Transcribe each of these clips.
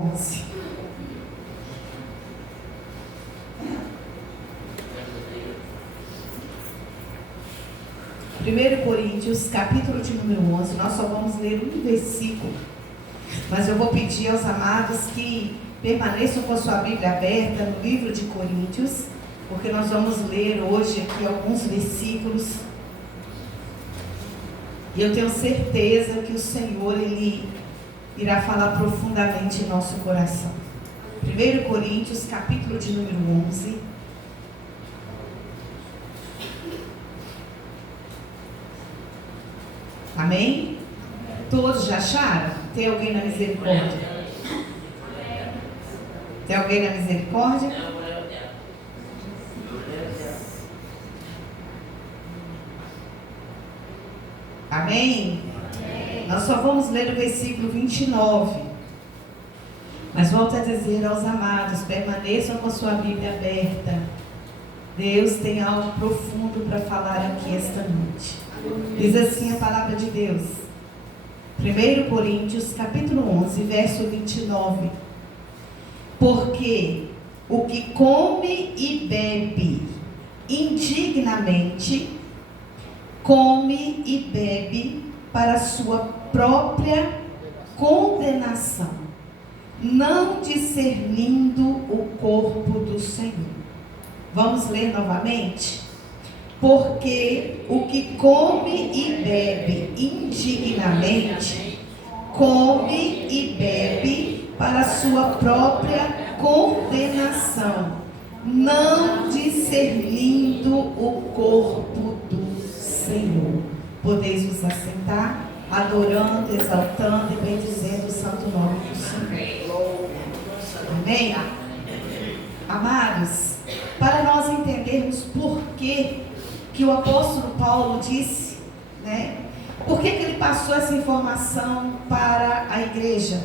11. 1 Coríntios, capítulo de número 11, nós só vamos ler um versículo, mas eu vou pedir aos amados que permaneçam com a sua Bíblia aberta no livro de Coríntios, porque nós vamos ler hoje aqui alguns versículos, e eu tenho certeza que o Senhor, Ele irá falar profundamente em nosso coração. 1 Coríntios, capítulo de número 11. Amém? Todos já acharam? Tem alguém na misericórdia? Tem alguém na misericórdia? Amém? Nós só vamos ler o versículo 29. Mas volto a dizer aos amados, permaneçam com a sua Bíblia aberta. Deus tem algo profundo para falar aqui esta noite. Diz assim a palavra de Deus. 1 Coríntios, capítulo 11, verso 29. Porque o que come e bebe indignamente, come e bebe para sua própria condenação, não discernindo o corpo do Senhor. Vamos ler novamente? Porque o que come e bebe indignamente, come e bebe para sua própria condenação, não discernindo o corpo do Senhor. Podeis vos assentar, adorando, exaltando e bendizendo o santo nome do Senhor. Amém? Amados, para nós entendermos por que o apóstolo Paulo disse, por que ele passou essa informação para a igreja?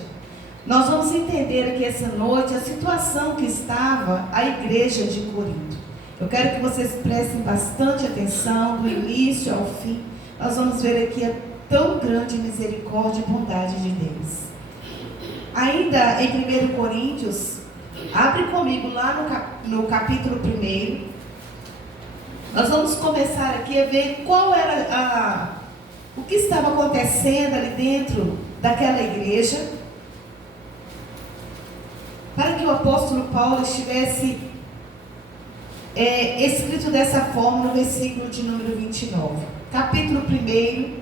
Nós vamos entender aqui essa noite a situação que estava a igreja de Corinto. Eu quero que vocês prestem bastante atenção, do início ao fim. Nós vamos ver aqui a tão grande misericórdia e bondade de Deus. Ainda em 1 Coríntios, abre comigo lá no capítulo 1. Nós vamos começar aqui a ver qual era o que estava acontecendo ali dentro daquela igreja, para que o apóstolo Paulo estivesse escrito dessa forma no versículo de número 29. Capítulo 1,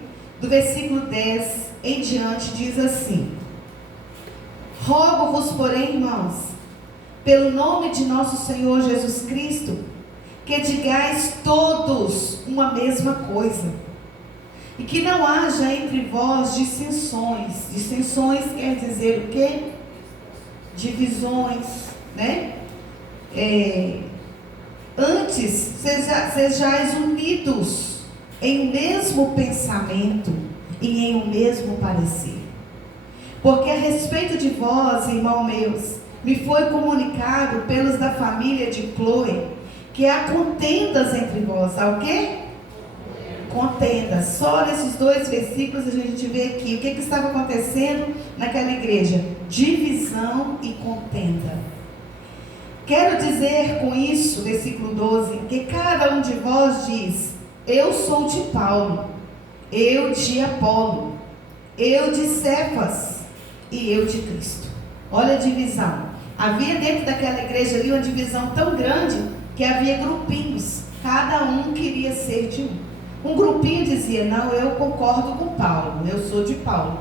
do versículo 10 em diante, diz assim: Rogo-vos, porém, irmãos, pelo nome de nosso Senhor Jesus Cristo, que digais todos uma mesma coisa, e que não haja entre vós dissensões. Dissensões quer dizer o quê? Divisões, Antes, sejais unidos em um mesmo pensamento e em um mesmo parecer. Porque a respeito de vós, irmãos meus, me foi comunicado pelos da família de Cloé, que há contendas entre vós. Há o quê? Contendas. Só nesses 2 versículos a gente vê aqui o que estava acontecendo naquela igreja: divisão e contenda. Quero dizer com isso, versículo 12, que cada um de vós diz: eu sou de Paulo, eu de Apolo, eu de Cefas e eu de Cristo. Olha a divisão. Havia dentro daquela igreja ali uma divisão tão grande que havia grupinhos, cada um queria ser de um. Um grupinho dizia: não, eu concordo com Paulo, eu sou de Paulo.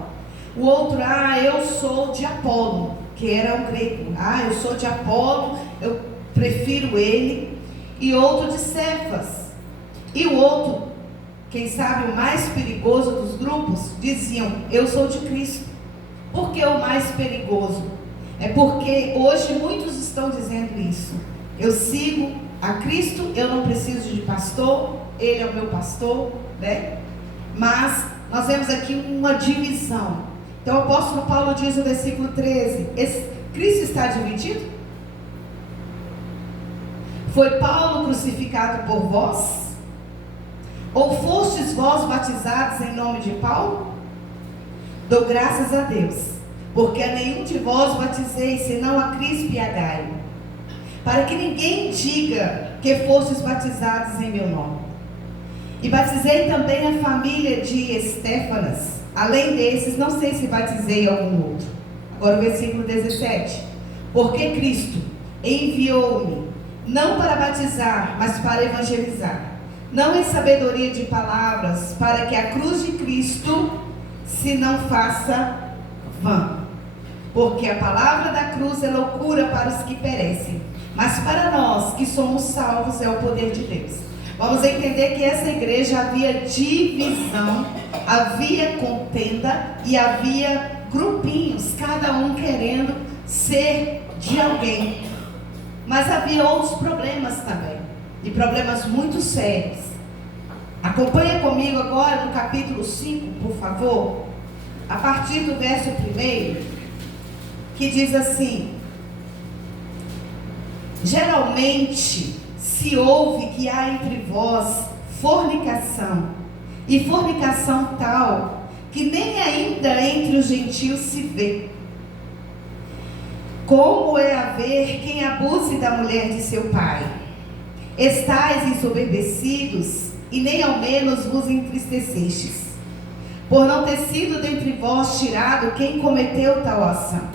O outro: eu sou de Apolo, que era um grego. Eu sou de Apolo, eu prefiro ele. E outro de Cefas. E o outro, quem sabe o mais perigoso dos grupos, diziam: eu sou de Cristo. Por que o mais perigoso? É porque hoje muitos estão dizendo isso. Eu sigo a Cristo, eu não preciso de pastor, ele é o meu pastor, Mas nós vemos aqui uma divisão. Então o apóstolo Paulo diz no versículo 13: Cristo está dividido? Foi Paulo crucificado por vós? Ou fostes vós batizados em nome de Paulo? Dou graças a Deus, porque a nenhum de vós batizei, senão a Crispo e a Gaio, para que ninguém diga que fostes batizados em meu nome. E batizei também a família de Estéfanas. Além desses, não sei se batizei algum outro. Agora o versículo 17. Porque Cristo enviou-me, não para batizar, mas para evangelizar, não em sabedoria de palavras, para que a cruz de Cristo se não faça vã. Porque a palavra da cruz é loucura para os que perecem, mas para nós que somos salvos é o poder de Deus. Vamos entender que essa igreja havia divisão, havia contenda e havia grupinhos, cada um querendo ser de alguém. Mas havia outros problemas também, e problemas muito sérios. Acompanha comigo agora no capítulo 5, por favor, a partir do verso 1, que diz assim: geralmente se ouve que há entre vós fornicação, e fornicação tal, que nem ainda entre os gentios se vê. Como é haver quem abuse da mulher de seu pai? Estais ensoberbecidos, e nem ao menos vos entristecestes, por não ter sido dentre vós tirado quem cometeu tal ação.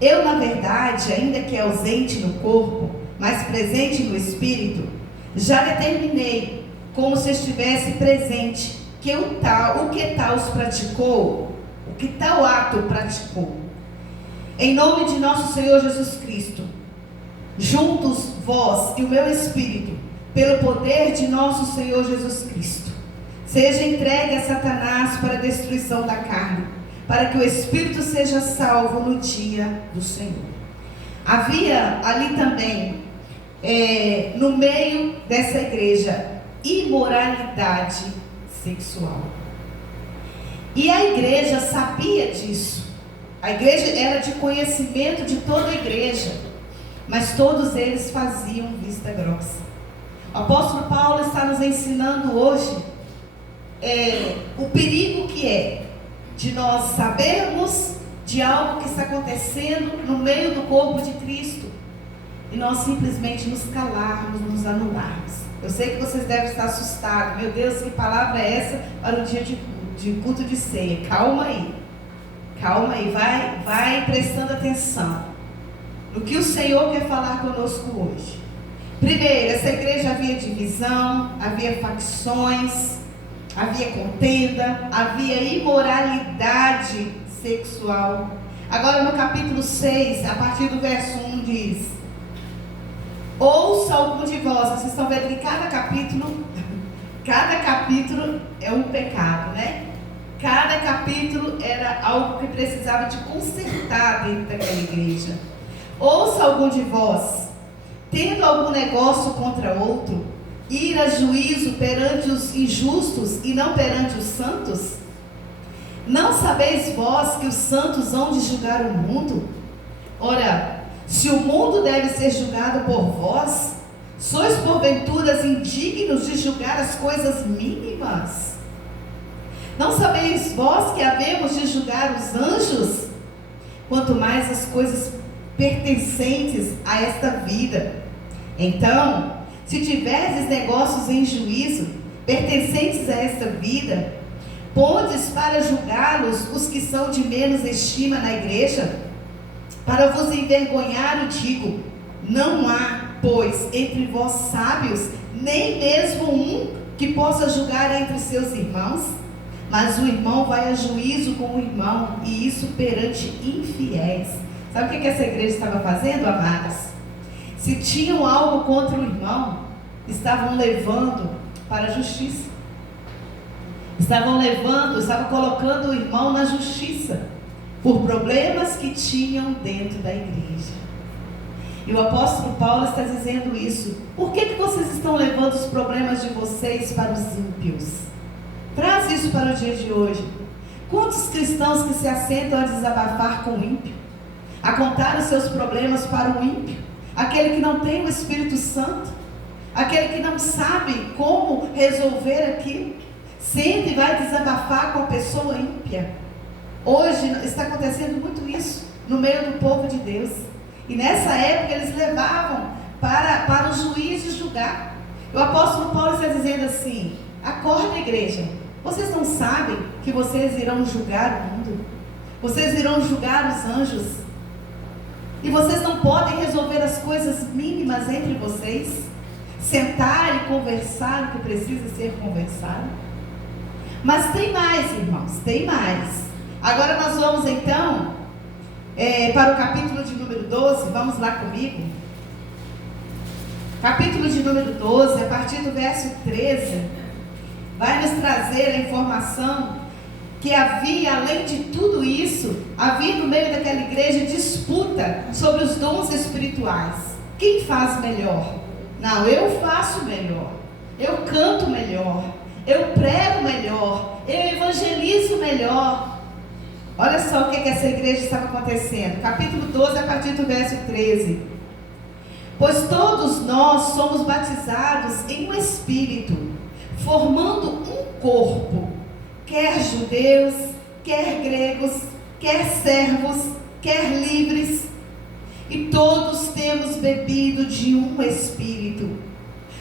Eu, na verdade, ainda que ausente no corpo, mas presente no espírito, já determinei, como se estivesse presente, que o que tal os praticou, o que tal ato praticou. Em nome de nosso Senhor Jesus Cristo, juntos vós e o meu espírito, pelo poder de nosso Senhor Jesus Cristo, seja entregue a Satanás para a destruição da carne, para que o espírito seja salvo no dia do Senhor. Havia ali também, no meio dessa igreja, imoralidade sexual. E a igreja sabia disso. A igreja era de conhecimento de toda a igreja, mas todos eles faziam vista grossa. O apóstolo Paulo está nos ensinando hoje o perigo que é de nós sabermos de algo que está acontecendo no meio do corpo de Cristo e nós simplesmente nos calarmos, nos anularmos. Eu sei que vocês devem estar assustados. Meu Deus, que palavra é essa para o dia de culto de ceia? Calma aí, vai prestando atenção no que o Senhor quer falar conosco hoje. Primeiro, essa igreja havia divisão, havia facções, havia contenda, havia imoralidade sexual. Agora no capítulo 6, a partir do verso 1 diz: ouça algum de vós. Vocês estão vendo que cada capítulo é um pecado, né? Cada capítulo era algo que precisava de consertar dentro daquela igreja. Ouça algum de vós, tendo algum negócio contra outro, ir a juízo perante os injustos e não perante os santos? Não sabeis vós que os santos hão de julgar o mundo? Ora, se o mundo deve ser julgado por vós, sois porventura indignos de julgar as coisas mínimas? Não sabeis vós que havemos de julgar os anjos? Quanto mais as coisas pertencentes a esta vida. Então, se tiverdes negócios em juízo, pertencentes a esta vida, pondes para julgá-los os que são de menos estima na igreja? Para vos envergonhar, o digo: não há, pois, entre vós sábios, nem mesmo um que possa julgar entre seus irmãos? Mas o irmão vai a juízo com o irmão, e isso perante infiéis. Sabe o que essa igreja estava fazendo, amadas? Se tinham algo contra o irmão, estavam levando para a justiça. Estavam colocando o irmão na justiça, por problemas que tinham dentro da igreja. E o apóstolo Paulo está dizendo isso. Por que vocês estão levando os problemas de vocês para os ímpios? Traz isso para o dia de hoje. Quantos cristãos que se assentam a desabafar com o ímpio, a contar os seus problemas para o ímpio, aquele que não tem o Espírito Santo, aquele que não sabe como resolver aquilo, senta e vai desabafar com a pessoa ímpia. Hoje está acontecendo muito isso no meio do povo de Deus. E nessa época eles levavam para os juízes julgar. O apóstolo Paulo está dizendo assim: acorda, igreja, vocês não sabem que vocês irão julgar o mundo? Vocês irão julgar os anjos? E vocês não podem resolver as coisas mínimas entre vocês? Sentar e conversar o que precisa ser conversado? Mas tem mais, irmãos, tem mais. Agora nós vamos então para o capítulo de número 12, vamos lá comigo. Capítulo de número 12, a partir do verso 13, vai nos trazer a informação que havia, além de tudo isso, havia no meio daquela igreja disputa sobre os dons espirituais. Quem faz melhor? Não, eu faço melhor, eu canto melhor, eu prego melhor, eu evangelizo melhor. Olha só o que essa igreja estava acontecendo. Capítulo 12, a partir do verso 13. Pois todos nós somos batizados em um espírito, formando um corpo, quer judeus, quer gregos, quer servos, quer livres, e todos temos bebido de um espírito,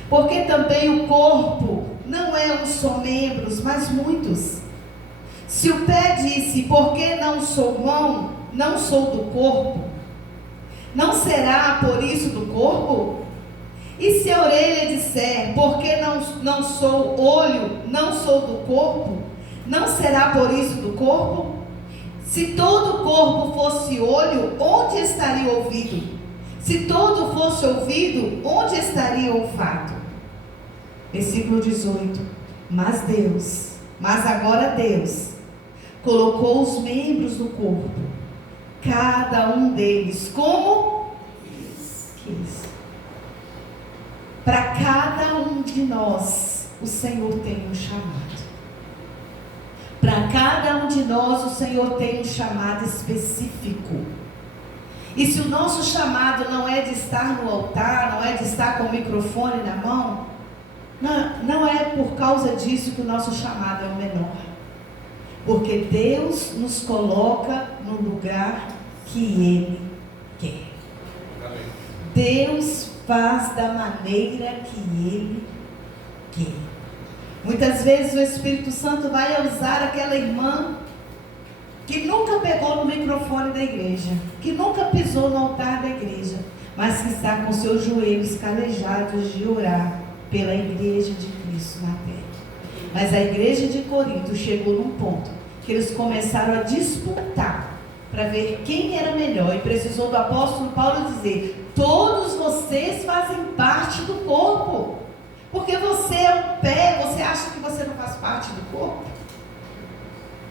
porque também o corpo não é um só membros, mas muitos. Se o pé disse, porque não sou mão, não sou do corpo, não será por isso do corpo? E se a orelha disser, porque não sou olho, não sou do corpo, não será por isso do corpo? Se todo o corpo fosse olho, onde estaria o ouvido? Se todo fosse ouvido, onde estaria o olfato? Versículo 18. Mas agora Deus colocou os membros do corpo, cada um deles, como quis. Para cada um de nós, o Senhor tem um chamado. Para cada um de nós, o Senhor tem um chamado específico. E se o nosso chamado não é de estar no altar, não é de estar com o microfone na mão, não é por causa disso que o nosso chamado é o menor. Porque Deus nos coloca no lugar que Ele quer. Deus faz da maneira que Ele quer. Muitas vezes o Espírito Santo vai usar aquela irmã que nunca pegou no microfone da igreja, que nunca pisou no altar da igreja, mas que está com seus joelhos calejados de orar pela igreja de Cristo na terra. Mas a igreja de Corinto chegou num ponto que eles começaram a disputar para ver quem era melhor, e precisou do apóstolo Paulo dizer: todos vocês fazem parte do corpo. Porque você é o pé, você acha que você não faz parte do corpo?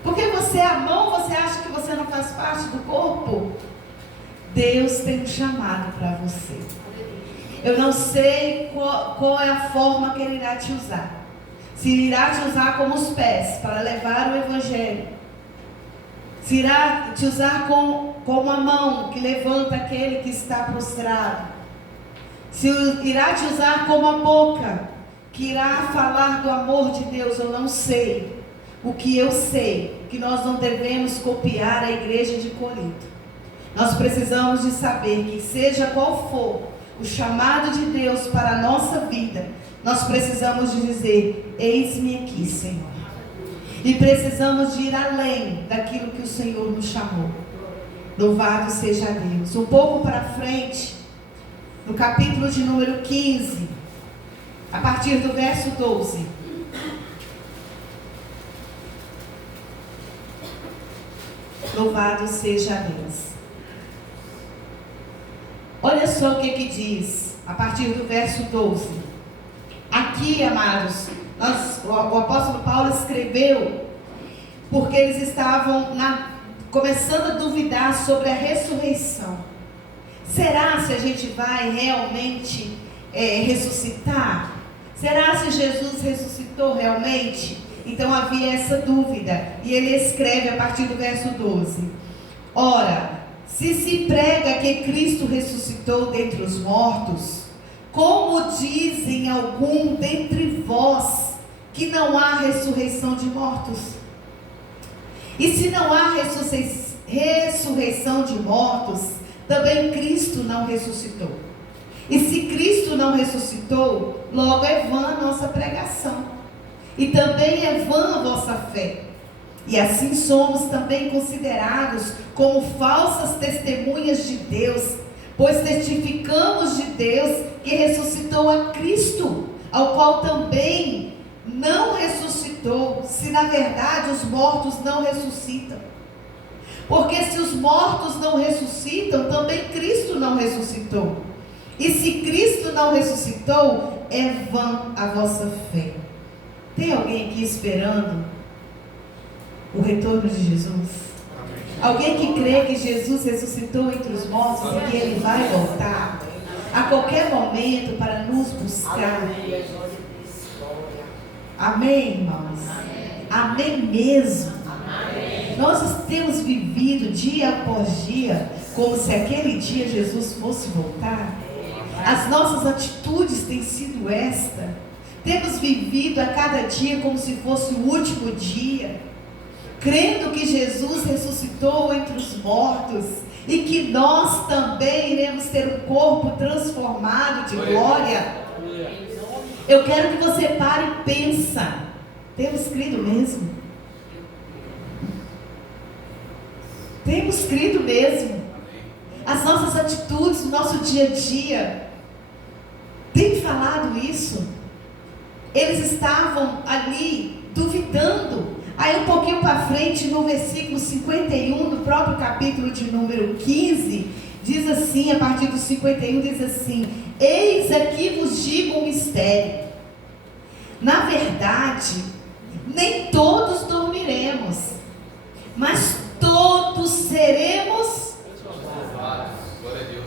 Porque você é a mão, você acha que você não faz parte do corpo? Deus tem um chamado para você. Eu não sei qual é a forma que Ele irá te usar. Se irá te usar como os pés para levar o Evangelho, se irá te usar como a mão que levanta aquele que está prostrado, se irá te usar como a boca que irá falar do amor de Deus, eu não sei. O que eu sei, que nós não devemos copiar a igreja de Corinto. Nós precisamos de saber que seja qual for o chamado de Deus para a nossa vida, nós precisamos de dizer: eis-me aqui, Senhor. E precisamos de ir além daquilo que o Senhor nos chamou. Louvado seja Deus. Um pouco para frente, no capítulo de número 15, a partir do verso 12. Louvado seja Deus. Olha só o que diz, a partir do verso 12. Aqui, amados, o apóstolo Paulo escreveu porque eles estavam começando a duvidar sobre a ressurreição. Será se a gente vai realmente ressuscitar? Será se Jesus ressuscitou realmente? Então havia essa dúvida, e ele escreve a partir do verso 12: ora, se prega que Cristo ressuscitou dentre os mortos, como dizem algum dentre vós que não há ressurreição de mortos? E se não há ressurreição de mortos, também Cristo não ressuscitou. E se Cristo não ressuscitou, logo é vã a nossa pregação, e também é vã a vossa fé. E assim somos também considerados como falsas testemunhas de Deus, pois testificamos de Deus que ressuscitou a Cristo, ao qual também não ressuscitou, se na verdade os mortos não ressuscitam. Porque se os mortos não ressuscitam, também Cristo não ressuscitou. E se Cristo não ressuscitou, é vã a vossa fé. Tem alguém aqui esperando o retorno de Jesus? Alguém que crê que Jesus ressuscitou entre os mortos e que Ele vai voltar a qualquer momento para nos buscar? Amém, irmãos? Amém mesmo. Nós temos vivido dia após dia como se aquele dia Jesus fosse voltar. As nossas atitudes têm sido esta. Temos vivido a cada dia como se fosse o último dia, crendo que Jesus ressuscitou entre os mortos e que nós também iremos ter um corpo transformado de glória. Eu quero que você pare e pensa. Temos crido mesmo? Temos crido mesmo? As nossas atitudes, o nosso dia a dia, tem falado isso? Eles estavam ali duvidando. Aí um pouquinho para frente, no versículo 51, do próprio capítulo de número 15, diz assim, a partir do 51, diz assim: eis aqui vos digo um mistério. Na verdade, nem todos dormiremos, mas todos seremos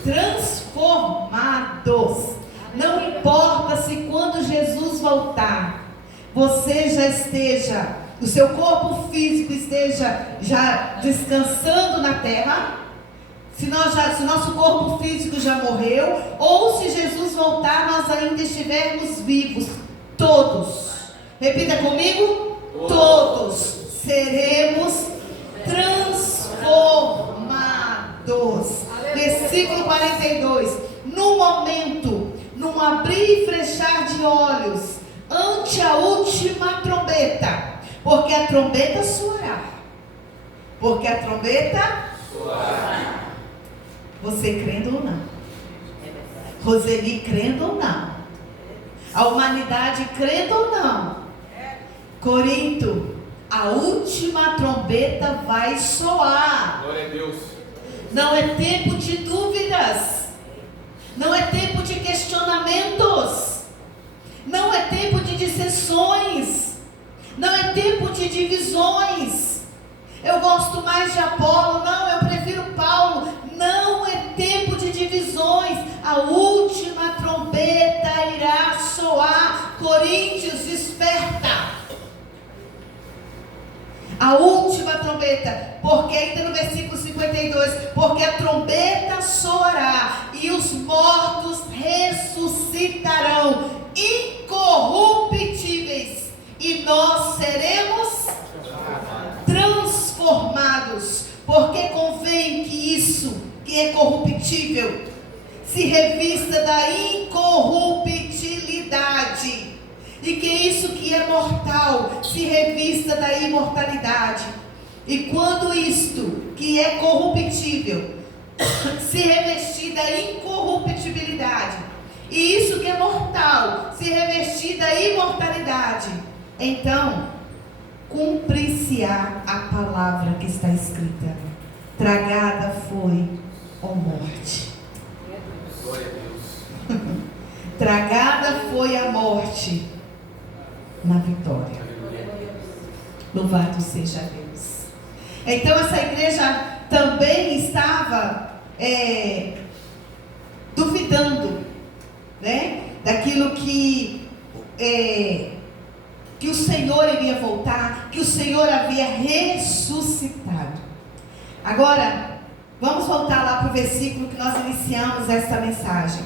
transformados. Não importa se quando Jesus voltar, você já esteja, o seu corpo físico esteja já descansando na terra, se nosso corpo físico já morreu, ou se Jesus voltar, nós ainda estivermos vivos, todos, repita comigo, todos seremos transformados. Versículo 42, no momento, num abrir e fechar de olhos, ante a última trombeta, porque a trombeta soará. Porque a trombeta soará. Você crendo ou não? Roseli crendo ou não? A humanidade crendo ou não? Corinto, a última trombeta vai soar. Glória a Deus. Não é tempo de dúvidas. Não é tempo de questionamentos. Não é tempo de dissensões. Não é tempo de divisões. Eu gosto mais de Apolo. Não, eu prefiro Paulo. Não é tempo de divisões. A última trombeta irá soar. Coríntios, desperta. A última trombeta, porque ainda no versículo 52, porque a trombeta soará e os mortos ressuscitarão incorruptíveis e nós seremos transformados, porque convém que isso que é corruptível se revista da incorruptibilidade. E que isso que é mortal se revista da imortalidade. E quando isto que é corruptível se revestir da incorruptibilidade, e isso que é mortal se revestir da imortalidade, então cumprir-se-á a palavra que está escrita: tragada foi a morte. Glória a Deus. Tragada foi a morte na vitória. Louvado seja Deus. Então essa igreja também estava duvidando, né, daquilo que o Senhor iria voltar, que o Senhor havia ressuscitado. Agora vamos voltar lá para o versículo que nós iniciamos esta mensagem,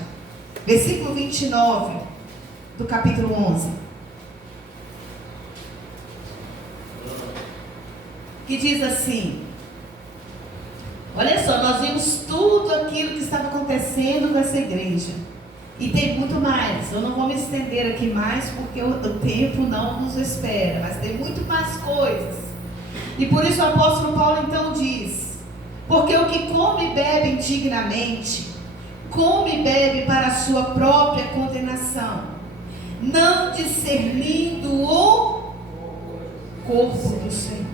versículo 29 do capítulo 11. que diz assim: olha só, nós vimos tudo aquilo que estava acontecendo com essa igreja. E tem muito mais. Eu não vou me estender aqui mais porque o tempo não nos espera. Mas tem muito mais coisas. E por isso o apóstolo Paulo então diz: porque o que come e bebe indignamente, come e bebe para a sua própria condenação, não discernindo o corpo do Senhor.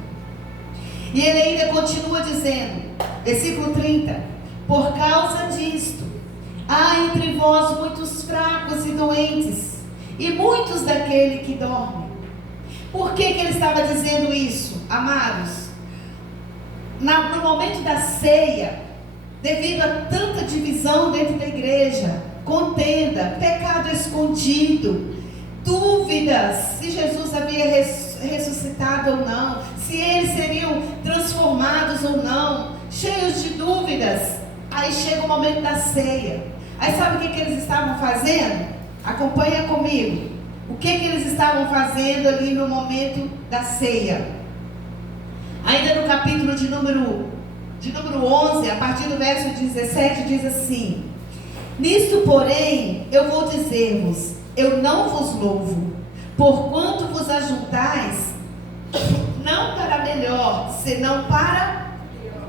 E ele ainda continua dizendo, versículo 30, por causa disto, há entre vós muitos fracos e doentes, e muitos daquele que dormem. Por que ele estava dizendo isso, amados? No momento da ceia, devido a tanta divisão dentro da igreja, contenda, pecado escondido, dúvidas se Jesus havia ressuscitado ou não, se eles seriam transformados ou não, cheios de dúvidas. Aí chega o momento da ceia. Aí sabe o que eles estavam fazendo? Acompanha comigo. O que eles estavam fazendo ali no momento da ceia? Ainda no capítulo de número 11, a partir do verso 17, diz assim: nisto, porém, eu vou dizer-vos, eu não vos louvo, porquanto vos ajuntais, não para melhor, senão para...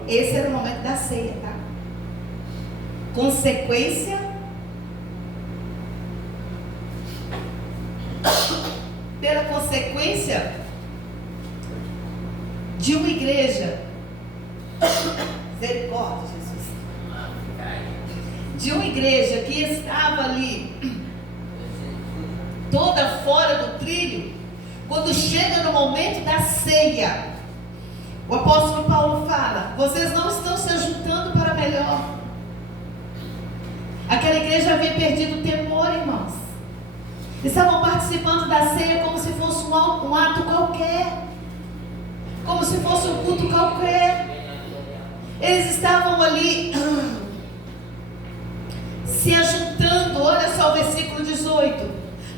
Esse era o momento da ceia, tá? Consequência pela consequência de uma igreja, misericórdia, Jesus, de uma igreja que estava ali toda fora do trilho. Quando chega no momento da ceia, o apóstolo Paulo fala: vocês não estão se ajuntando para melhor. Aquela igreja havia perdido o temor, irmãos. Estavam participando da ceia como se fosse um ato qualquer, como se fosse um culto qualquer. Eles estavam ali se ajuntando. Olha só o versículo 18: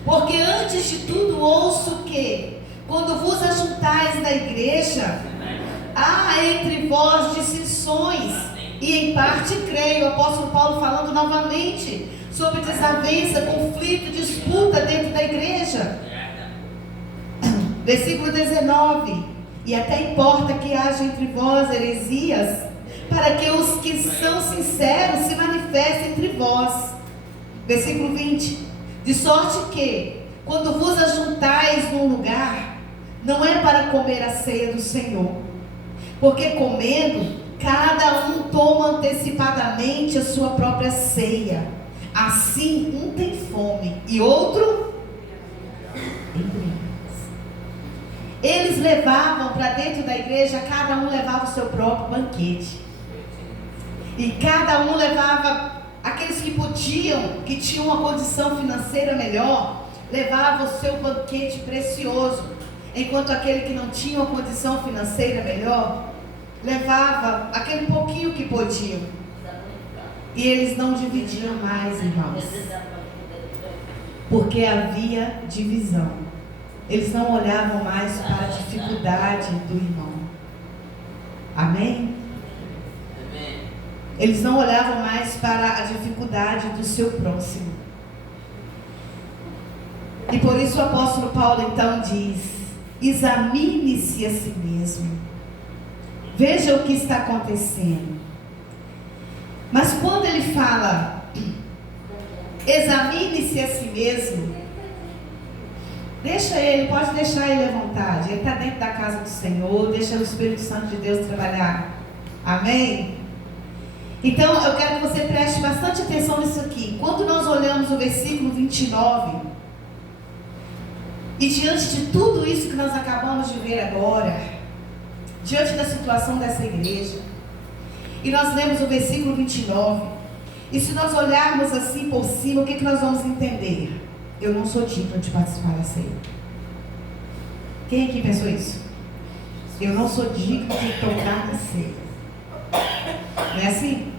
porque antes de tudo ouço que, quando vos ajuntais na igreja, há entre vós dissensões, e em parte creio. O apóstolo Paulo falando novamente sobre desavença, conflito, disputa dentro da igreja. Versículo 19: e até importa que haja entre vós heresias, para que os que são sinceros se manifestem entre vós. Versículo 20: de sorte que, quando vos ajuntais num lugar, não é para comer a ceia do Senhor, porque comendo, cada um toma antecipadamente a sua própria ceia. Assim, um tem fome e outro embriaga-se. Eles levavam para dentro da igreja, cada um levava o seu próprio banquete. E cada um levava, aqueles que podiam, que tinham uma condição financeira melhor, levava o seu banquete precioso. Enquanto aquele que não tinha uma condição financeira melhor, levava aquele pouquinho que podiam. E eles não dividiam mais, irmãos, porque havia divisão. Eles não olhavam mais para a dificuldade do irmão. Amém? Eles não olhavam mais para a dificuldade do seu próximo. E por isso o apóstolo Paulo então diz: examine-se a si mesmo, veja o que está acontecendo. Mas quando ele fala examine-se a si mesmo, deixa ele, pode deixar ele à vontade. Ele está dentro da casa do Senhor, deixa o Espírito Santo de Deus trabalhar. Amém? Então eu quero que você preste bastante atenção nisso aqui. Quando nós olhamos o versículo 29, e diante de tudo isso que nós acabamos de ver agora, diante da situação dessa igreja, e nós lemos o versículo 29, e se nós olharmos assim por cima, o que nós vamos entender? Eu não sou digno de participar da ceia. Quem aqui pensou isso? Eu não sou digno de tocar na ceia. Não é assim?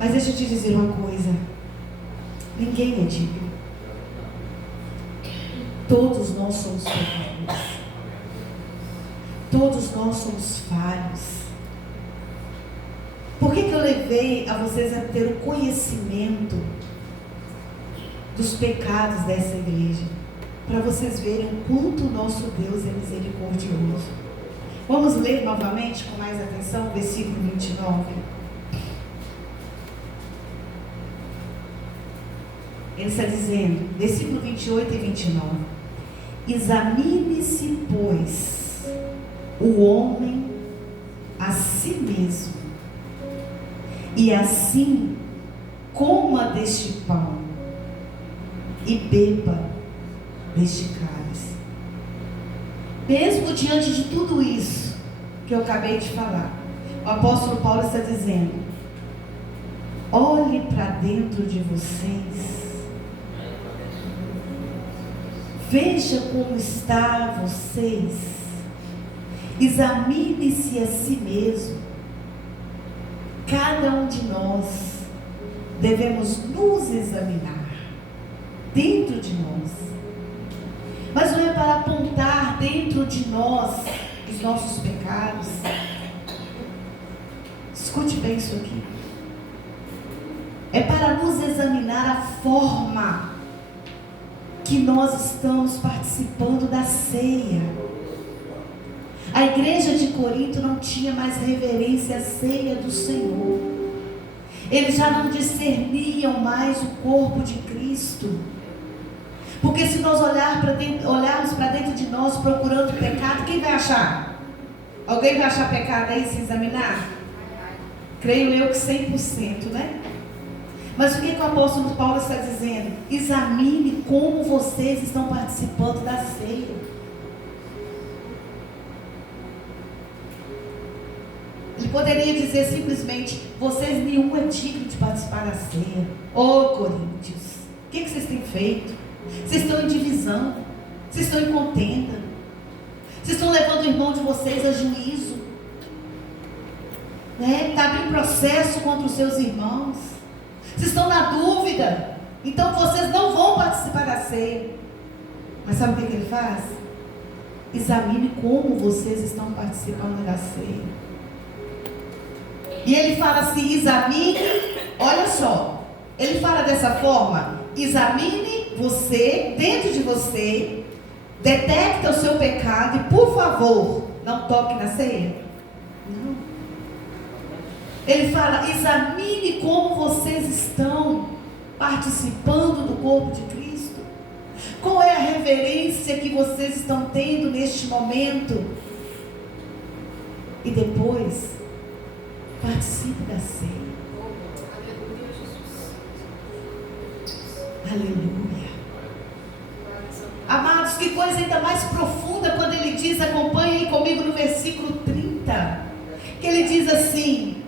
Mas deixa eu te dizer uma coisa: ninguém é digno. Todos nós somos pecadores. Todos nós somos falhos. Por que eu levei a vocês a ter o conhecimento dos pecados dessa igreja? Para vocês verem o quanto o nosso Deus é misericordioso. Vamos ler novamente com mais atenção o versículo 29. Ele está dizendo, versículo 28 e 29. Examine-se, pois, o homem a si mesmo, e assim coma deste pão e beba deste cálice. Mesmo diante de tudo isso que eu acabei de falar, o apóstolo Paulo está dizendo: olhe para dentro de vocês, veja como está vocês, examine-se a si mesmo. Cada um de nós devemos nos examinar dentro de nós, mas não é para apontar dentro de nós os nossos pecados. Escute bem isso aqui. É para nos examinar a forma que nós estamos participando da ceia. A igreja de Corinto não tinha mais reverência à ceia do Senhor. Eles já não discerniam mais o corpo de Cristo. Porque se nós olharmos para dentro de nós procurando pecado, quem vai achar? Alguém vai achar pecado aí, se examinar? Creio eu que 100%, né? Mas o que o apóstolo Paulo está dizendo? Examine como vocês estão participando da ceia. Ele poderia dizer simplesmente: vocês nenhum é digno de participar da ceia. Coríntios, o que vocês têm feito? Vocês estão em divisão, vocês estão em contenda, vocês estão levando o irmão de vocês a juízo, né? Está abrindo processo contra os seus irmãos, vocês estão na dúvida, então vocês não vão participar da ceia. Mas sabe o que ele faz? Examine como vocês estão participando da ceia. E ele fala assim: examine, olha só, ele fala dessa forma: examine você, dentro de você, detecta o seu pecado e, por favor, não toque na ceia. Não. Ele fala: examine como vocês estão participando do corpo de Cristo. Qual é a reverência que vocês estão tendo neste momento? E depois, participe da ceia. Aleluia. Amados, que coisa ainda mais profunda quando ele diz, acompanhem comigo no versículo 30, que ele diz assim: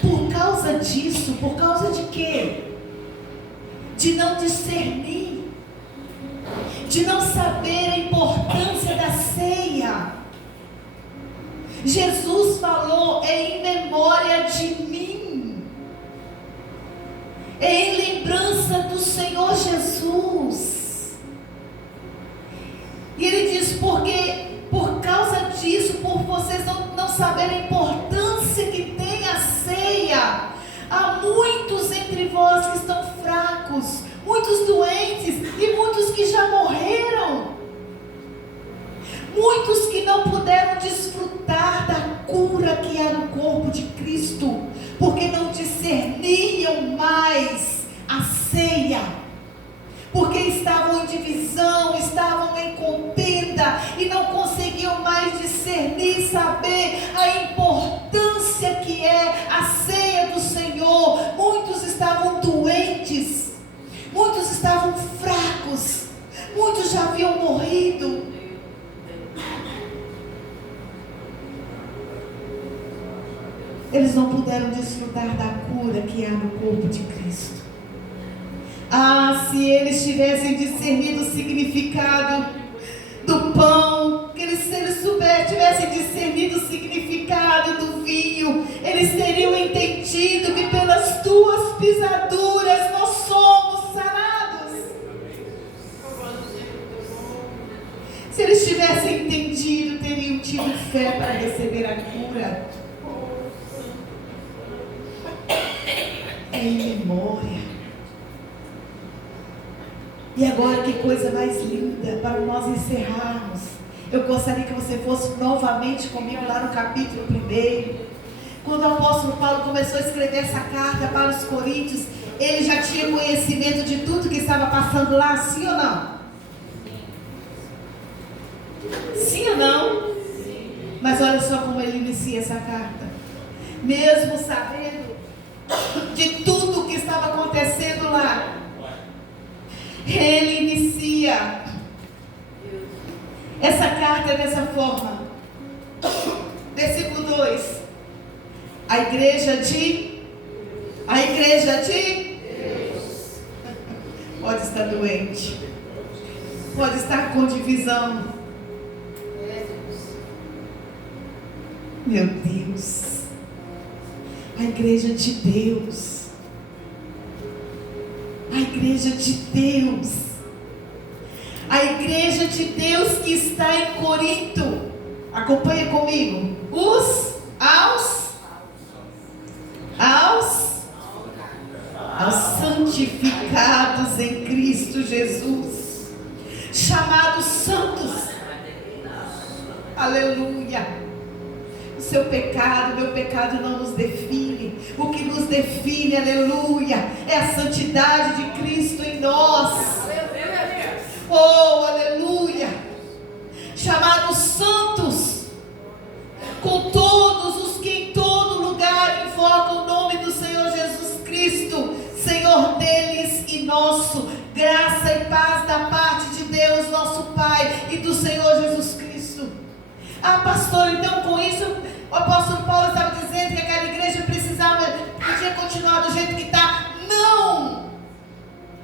por causa disso, por causa de quê? De não discernir, de não saber a importância da ceia. Jesus falou: é em memória de mim, é em lembrança do Senhor Jesus. E ele diz: porque por causa disso, por vocês não saberem a importância que tem a ceia, há muitos entre vós que estão fracos, muitos doentes e muitos que já morreram, muitos que não puderam desfrutar da cura que há no corpo de Cristo, porque não discerniam mais a ceia, porque estavam em divisão, estavam em contenda e não conseguiam mais discernir, saber a importância que é a ceia do Senhor. Muitos estavam doentes, muitos estavam fracos, muitos já haviam morrido. Eles não puderam desfrutar da cura que há no corpo de Cristo. Ah, se eles tivessem discernido o significado do pão, se eles tivessem discernido o significado do vinho, eles teriam entendido que pelas tuas pisaduras nós somos sarados. Se eles tivessem entendido, teriam tido em memória. E agora, que coisa mais linda para nós encerrarmos. Eu gostaria que você fosse novamente comigo lá no capítulo 1. Quando o apóstolo Paulo começou a escrever essa carta para os coríntios, ele já tinha conhecimento de tudo que estava passando lá, sim ou não? Sim ou não? Mas olha só como ele inicia essa carta. Mesmo sabendo de tudo que estava acontecendo lá, ele inicia essa carta dessa forma. Versículo 2. A igreja de Deus. Pode estar doente, pode estar com divisão. Meu Deus, a igreja de Deus, a igreja de Deus, a igreja de Deus que está em Corinto. Acompanha comigo. Aos santificados em Cristo Jesus, chamados santos. Aleluia. O seu pecado, meu pecado não nos define. O que nos define, aleluia, é a santidade de Cristo em nós. Oh, aleluia. Chamados santos, com todos os que em todo lugar invocam o nome do Senhor Jesus Cristo, Senhor deles e nosso. Graça e paz da parte de Deus, nosso Pai, e do Senhor Jesus Cristo. Ah, pastor, então com isso o apóstolo Paulo estava dizendo que aquela igreja podia continuar do jeito que está. Não!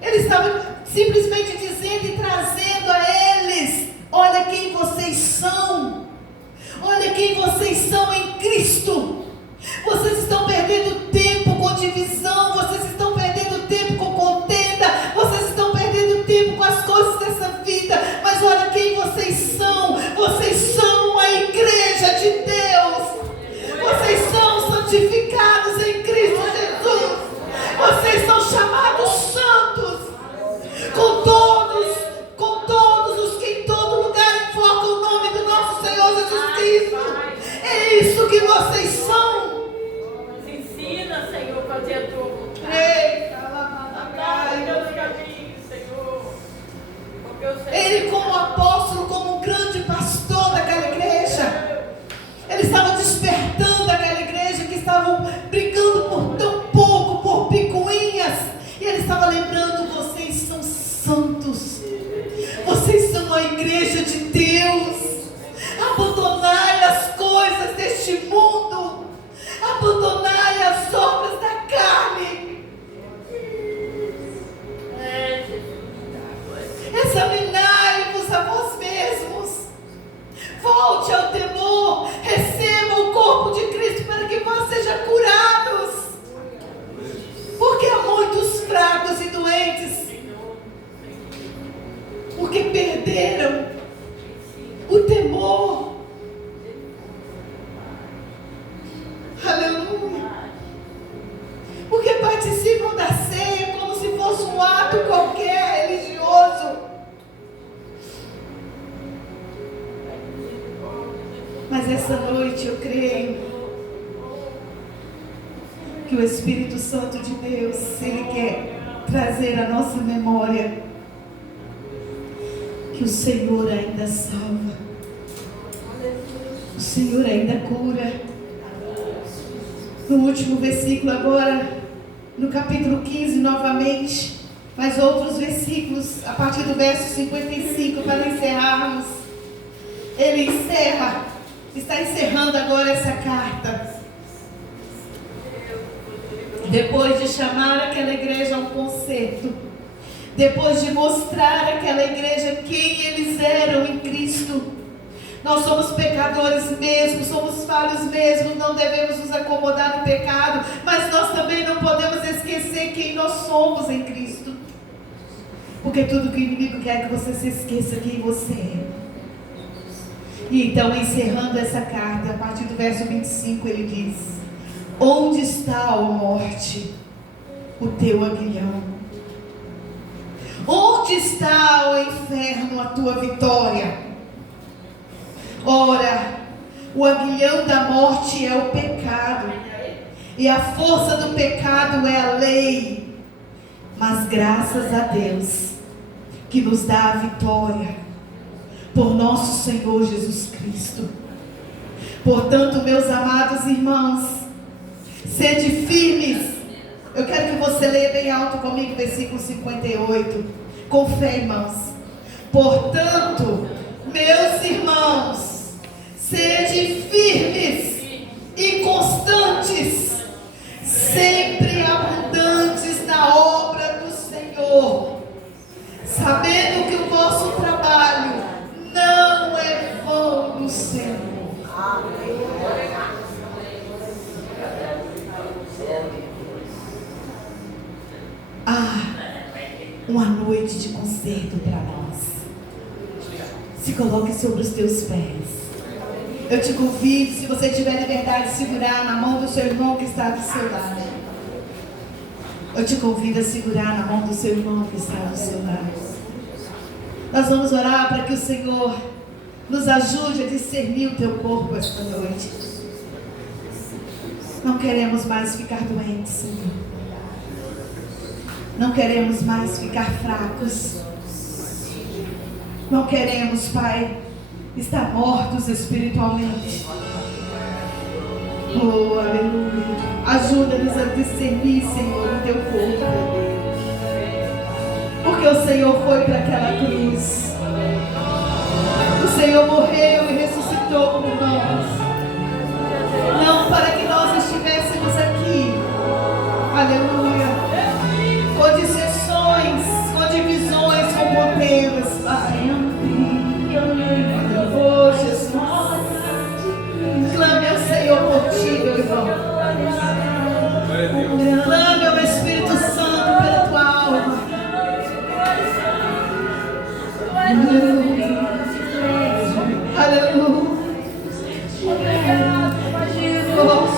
Ele estava simplesmente dizendo e trazendo a eles: olha quem vocês são. Olha quem vocês são em Cristo. Vocês estão perdendo tempo com divisão. Vocês estão perdendo tempo com contenda. Vocês estão perdendo tempo com as coisas dessa vida. Mas olha quem vocês são. Vocês são a igreja de Deus. Vocês são santificados em Cristo Jesus. Vocês são chamados santos. Com todos os que em todo lugar invocam o nome do nosso Senhor Jesus Cristo. É isso que vocês são. Nos ensina, Senhor, a fazer a tua vontade. Andar em teus caminhos, Senhor. Porque o Senhor... Ele, como apóstolo, como um grande pastor daquela igreja, ele estava despertando aquela igreja que estavam brigando por tão pouco, por picuinhas. E ele estava lembrando: vocês são santos. Vocês são a igreja de Deus. Abandonai as coisas deste mundo. Abandonai as obras da carne. Examinai-vos a vós mesmos. Volte ao temor. Receba o corpo de Cristo para que vós sejam curados. Porque há muitos fracos e doentes, porque perderam o temor. Aleluia. Porque participam da ceia como se fosse um ato qualquer religioso. Mas essa noite eu creio que o Espírito Santo de Deus, Ele quer trazer à nossa memória que o Senhor ainda salva, o Senhor ainda cura. No último versículo agora, no capítulo 15 novamente, mais outros versículos, a partir do verso 55, para encerrarmos. Ele está encerrando agora essa carta. Depois de chamar aquela igreja a um concerto, depois de mostrar àquela igreja quem eles eram em Cristo. Nós somos pecadores mesmo, somos falhos mesmo, não devemos nos acomodar no pecado, mas nós também não podemos esquecer quem nós somos em Cristo. Porque tudo que o inimigo quer é que você se esqueça quem você é. E então, encerrando essa carta, a partir do verso 25, ele diz: onde está, ó morte, o teu aguilhão? Onde está, ó inferno, a tua vitória? Ora, o aguilhão da morte é o pecado, e a força do pecado é a lei. Mas graças a Deus, que nos dá a vitória, por nosso Senhor Jesus Cristo. Portanto, meus amados irmãos, sede firmes. Eu quero que você leia bem alto comigo, versículo 58. Com fé, irmãos. Portanto, meus irmãos, sede firmes e constantes, sempre abundantes na obra do Senhor, sabendo que o vosso trabalho não é vão no Senhor. Uma noite de concerto para nós. Se coloque sobre os teus pés. Eu te convido, se você tiver liberdade de segurar na mão do seu irmão que está do seu lado. Eu te convido a segurar na mão do seu irmão que está do seu lado. Nós vamos orar para que o Senhor nos ajude a discernir o teu corpo esta noite. Não queremos mais ficar doentes, Senhor. Não queremos mais ficar fracos. Não queremos, Pai, estar mortos espiritualmente. Oh, aleluia. Ajuda-nos a discernir, Senhor, o teu corpo. Porque o Senhor foi para aquela cruz. O Senhor morreu e ressuscitou por nós. Não para que nós estivéssemos aqui. Aleluia. Com dissensões, com divisões, com contendas, Pai. Oh, Jesus. Clame ao Senhor por ti, meu irmão. Clame ao Espírito Santo pela tua alma. Aleluia. Aleluia. Oh,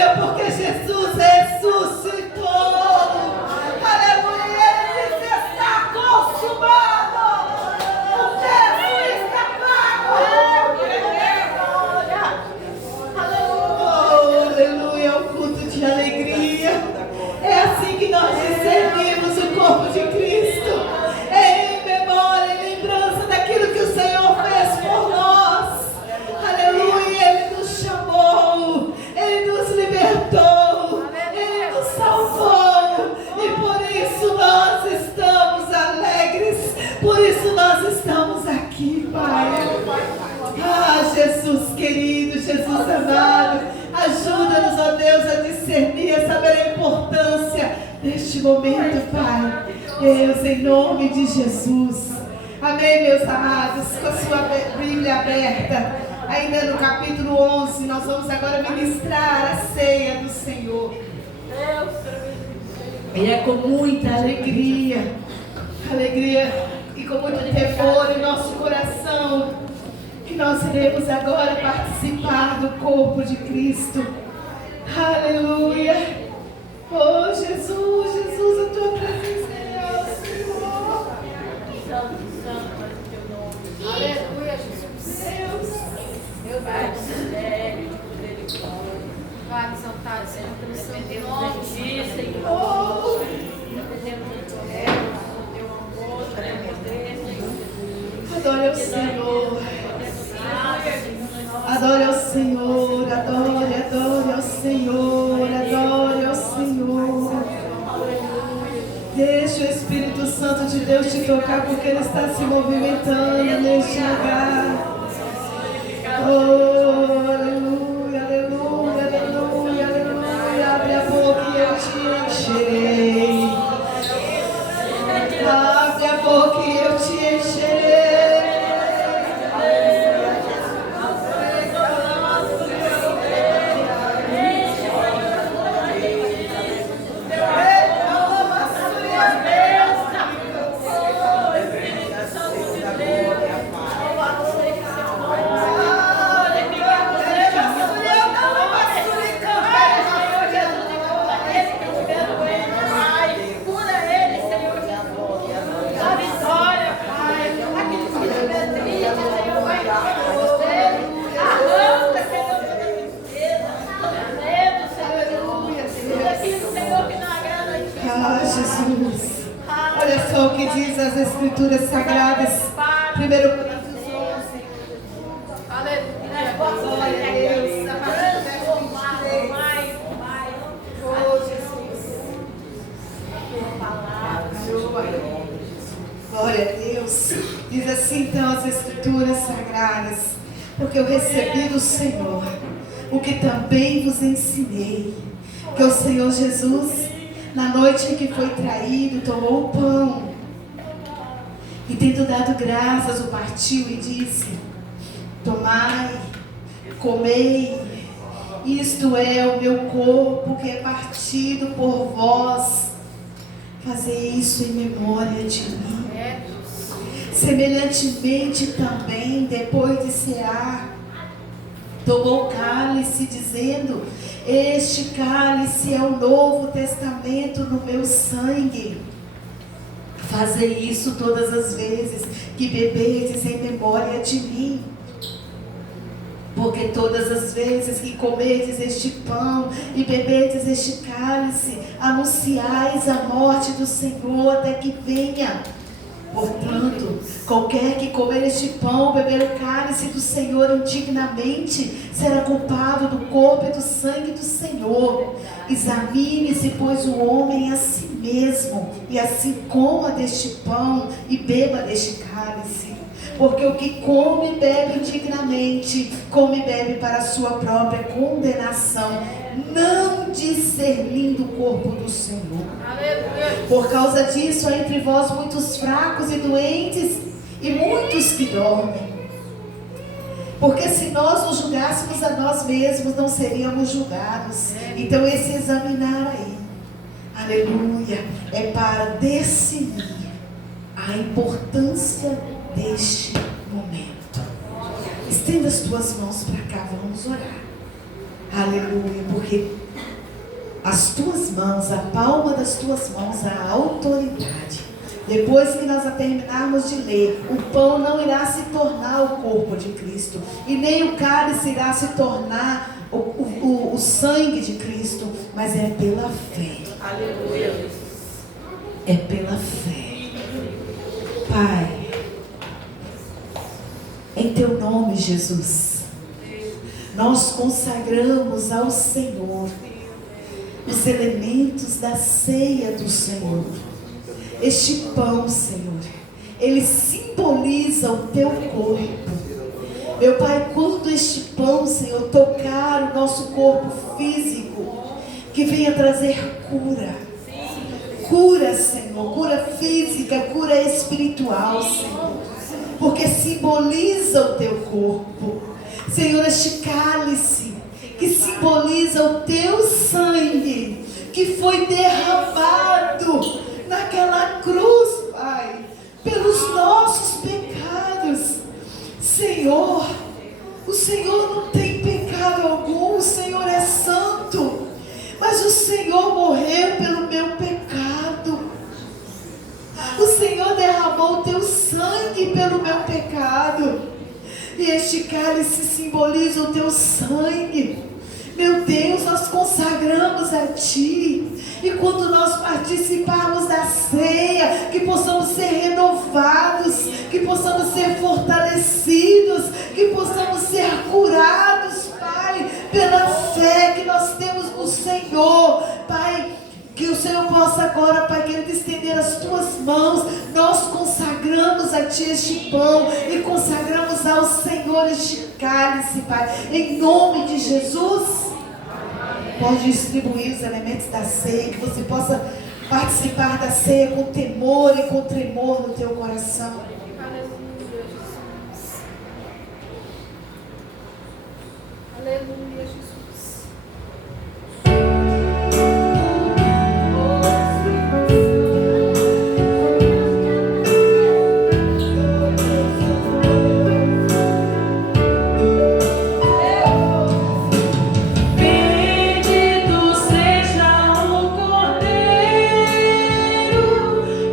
Aleluia, porque Jesus ressuscitou. Aleluia, ele disse: está consumado. O preço está pago. Aleluia, o culto de alegria. É assim que nós discernimos o corpo de Cristo. É em memória, em lembrança daquilo que o Senhor fez por nós. Aleluia, Ele nos chamou, Ele nos libertou, Ele nos salvou. E por isso nós estamos alegres, por isso nós estamos aqui, Pai. Ah, Jesus querido, Jesus amado, ajuda-nos, ó Deus, a discernir, a saber a importância deste momento, Pai. Deus, em nome de Jesus. Amém, meus amados, com a sua Bíblia aberta, ainda no capítulo 11, nós vamos agora ministrar a ceia do Senhor. E é com muita alegria e com muito temor em nosso coração que nós iremos agora participar do corpo de Cristo. Aleluia. Oh Jesus, Jesus, a tua presença é real, Senhor. Santo é o teu nome. Aleluia, Jesus. Deus. Meu Pai, mistério, poder e glória. Pai, exaltado, Senhor, pelo seu nome, Senhor. Oh. Dependemos do teu reino, do teu amor, do teu poder, Senhor. Adore ao Senhor. Adore ao Senhor, adore, adore ao Senhor, adore ao Senhor. Deixe o Espírito Santo de Deus te tocar, porque Ele está se movimentando neste lugar. Oh, aleluia, aleluia, aleluia, aleluia. Abre a boca e eu te encherei. Abre a boca e eu te encherei. Jesus, olha só o que diz as Escrituras Sagradas, 1 Coríntios 11. Aleluia, glória a Deus, a partir do verso 23. Oh, Jesus, glória a Deus. Diz assim então as Escrituras Sagradas: porque eu recebi do Senhor o que também vos ensinei, que o Senhor Jesus, na noite em que foi traído, tomou o pão e, tendo dado graças, o partiu e disse: tomai, comei, isto é o meu corpo que é partido por vós, fazei isso em memória de mim. Semelhantemente também, depois de cear, tomou o cálice, dizendo: este cálice é o Novo Testamento no meu sangue. Fazei isso todas as vezes que beberdes em memória de mim. Porque todas as vezes que comerdes este pão e beberdes este cálice, anunciais a morte do Senhor até que venha. Portanto, qualquer que comer este pão ou beber o cálice do Senhor indignamente, será culpado do corpo e do sangue do Senhor. Examine-se, pois, o homem a si mesmo, e assim coma deste pão e beba deste cálice. Porque o que come e bebe indignamente, come e bebe para a sua própria condenação, não discernindo o corpo do Senhor. Por causa disso, há entre vós muitos fracos e doentes, e muitos que dormem. Porque se nós nos julgássemos a nós mesmos, não seríamos julgados. Então esse examinar aí, aleluia, é para discernir a importância deste momento. Estenda as tuas mãos para cá, vamos orar. Aleluia, porque as tuas mãos, a palma das tuas mãos, a autoridade. Depois que nós a terminarmos de ler, o pão não irá se tornar o corpo de Cristo, e nem o cálice irá se tornar o sangue de Cristo, mas é pela fé. Aleluia. É pela fé. Pai, em teu nome, Jesus, nós consagramos ao Senhor os elementos da ceia do Senhor. Este pão, Senhor, ele simboliza o teu corpo. Meu Pai, quando este pão, Senhor, tocar o nosso corpo físico, que venha trazer cura. Cura, Senhor, cura física, cura espiritual, Senhor, porque simboliza o teu corpo. Senhor, este cálice que simboliza o teu sangue, que foi derramado naquela cruz, Pai, pelos nossos pecados. Senhor, o Senhor não tem pecado algum, o Senhor é santo, mas o Senhor morreu pelo meu pecado. O Senhor derramou o teu sangue pelo meu pecado, e este cálice simboliza o teu sangue. Meu Deus, nós consagramos a Ti, e quando nós participarmos da ceia, que possamos ser renovados, que possamos ser fortalecidos, que possamos ser curados, Pai, pela fé que nós temos no Senhor, Pai. Que o Senhor possa agora, Pai querido, estender as tuas mãos. Nós consagramos a Ti este pão e consagramos ao Senhor este cálice, Pai, em nome de Jesus. Pode distribuir os elementos da ceia, que você possa participar da ceia com temor e com tremor no teu coração. Aleluia, Jesus. Aleluia, Jesus.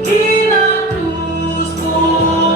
Que na cruz por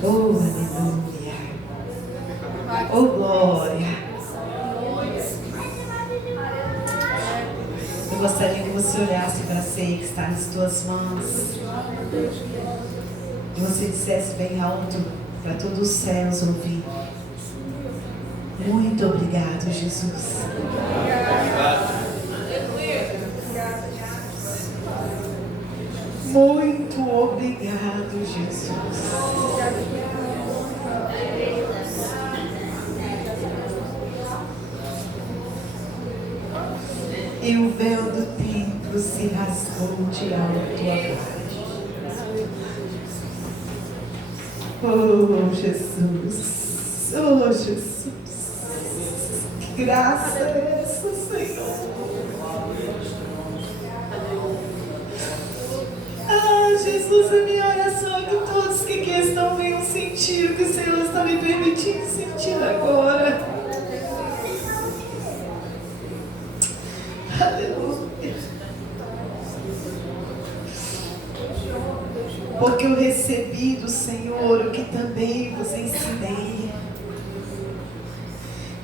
Oh, aleluia. Oh, glória. Eu gostaria que você olhasse para a ceia que está nas tuas mãos. E você dissesse bem alto para todos os céus ouvir. Muito obrigado, Jesus. Muito obrigado, Jesus. E o véu do templo se rasgou de alto a baixo. Oh, Jesus. Oh, Jesus. Que graça é essa, Senhor? Ah, Jesus, a minha oração é que todos que aqui estão venham sentir o que o Senhor está me permitindo sentir agora. Aleluia. Porque eu recebi do Senhor o que também vos ensinei.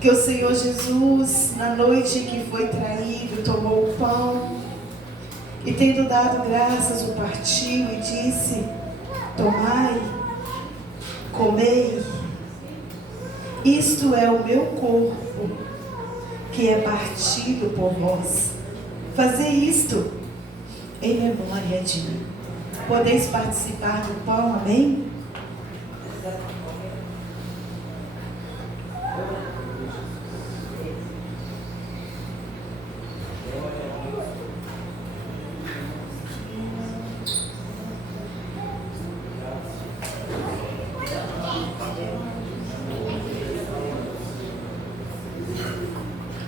Que o Senhor Jesus, na noite em que foi traído, tomou o pão e, tendo dado graças, o partiu e disse: tomai, comei, isto é o meu corpo, que é partido por vós. Fazei isto em memória de mim. Podeis participar do pão, amém?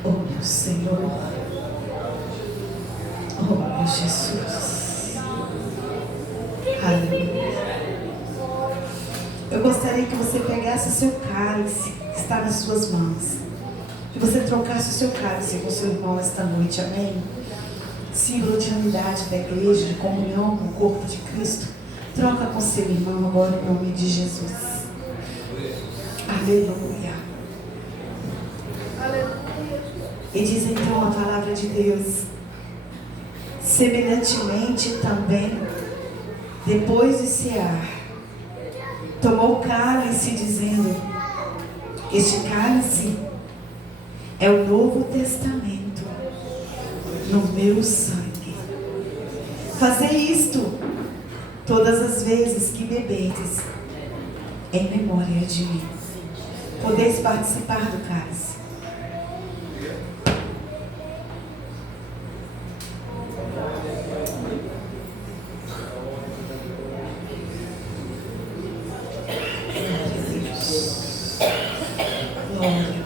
Oh, meu Senhor. Oh, meu Jesus. Aleluia. Eu gostaria que você pegasse o seu cálice que está nas suas mãos. Que você trocasse o seu cálice com o seu irmão esta noite, amém? Símbolo de unidade da igreja, de comunhão com o corpo de Cristo. Troca com seu irmão agora em nome de Jesus. Aleluia. E diz então a palavra de Deus: semelhantemente também, depois de cear, tomou o cálice, dizendo: este cálice é o Novo Testamento no meu sangue. Fazei isto todas as vezes que beberdes, em memória de mim. Podeis participar do cálice.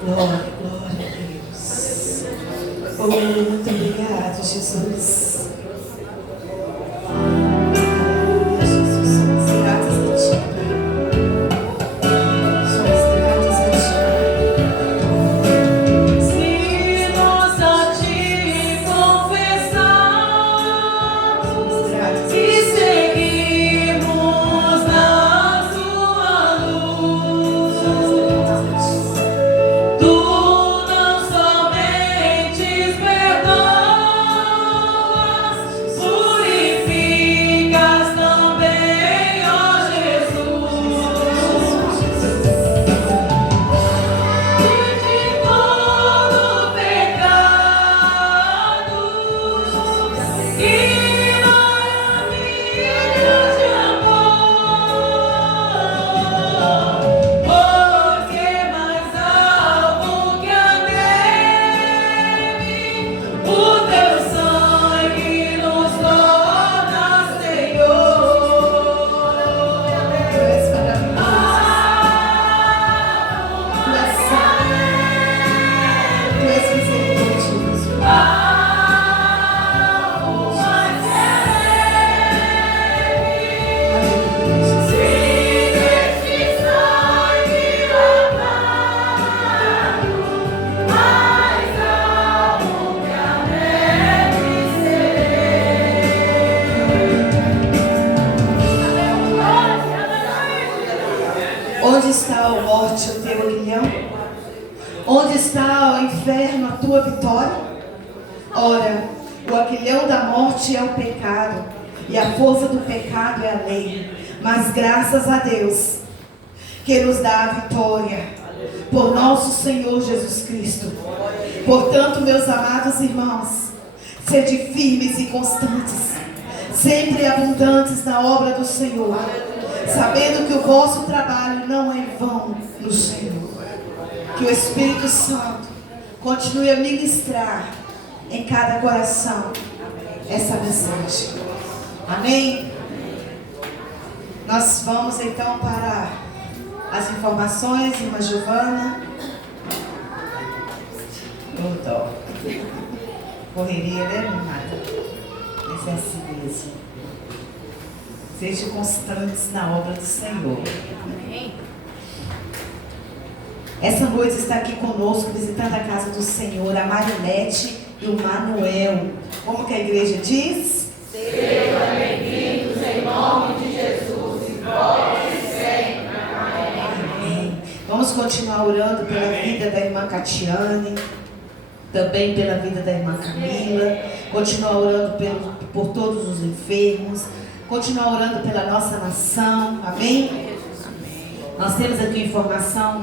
Glória, glória a Deus. Oh, muito obrigado, Jesus. Aleluia, Jesus. Somos gratos a Ti, Pai. Somos gratos a Ti. Onde está, ó morte, o teu aguilhão? Onde está, ó inferno, a tua vitória? Ora, o aguilhão da morte é o pecado, e a força do pecado é a lei. Mas graças a Deus, que nos dá a vitória, por nosso Senhor Jesus Cristo. Portanto, meus amados irmãos, sede firmes e constantes, sempre abundantes na obra do Senhor, sabendo que o vosso trabalho não é em vão no Senhor. Que o Espírito Santo continue a ministrar em cada coração essa mensagem. Amém? Nós vamos então para as informações, irmã Giovana. Dó. Correria, né, minha amada? Mas é assim mesmo. Sejam constantes na obra do Senhor. Amém. Essa noite está aqui conosco, visitando a casa do Senhor, a Marinete e o Manuel. Como que a igreja diz? Sejam bem-vindos em nome de Jesus e glória sempre. Amém. Vamos continuar orando pela vida da irmã Catiane, também pela vida da irmã Camila, continuar orando por todos os enfermos, continuar orando pela nossa nação. Amém? Nós temos aqui informação,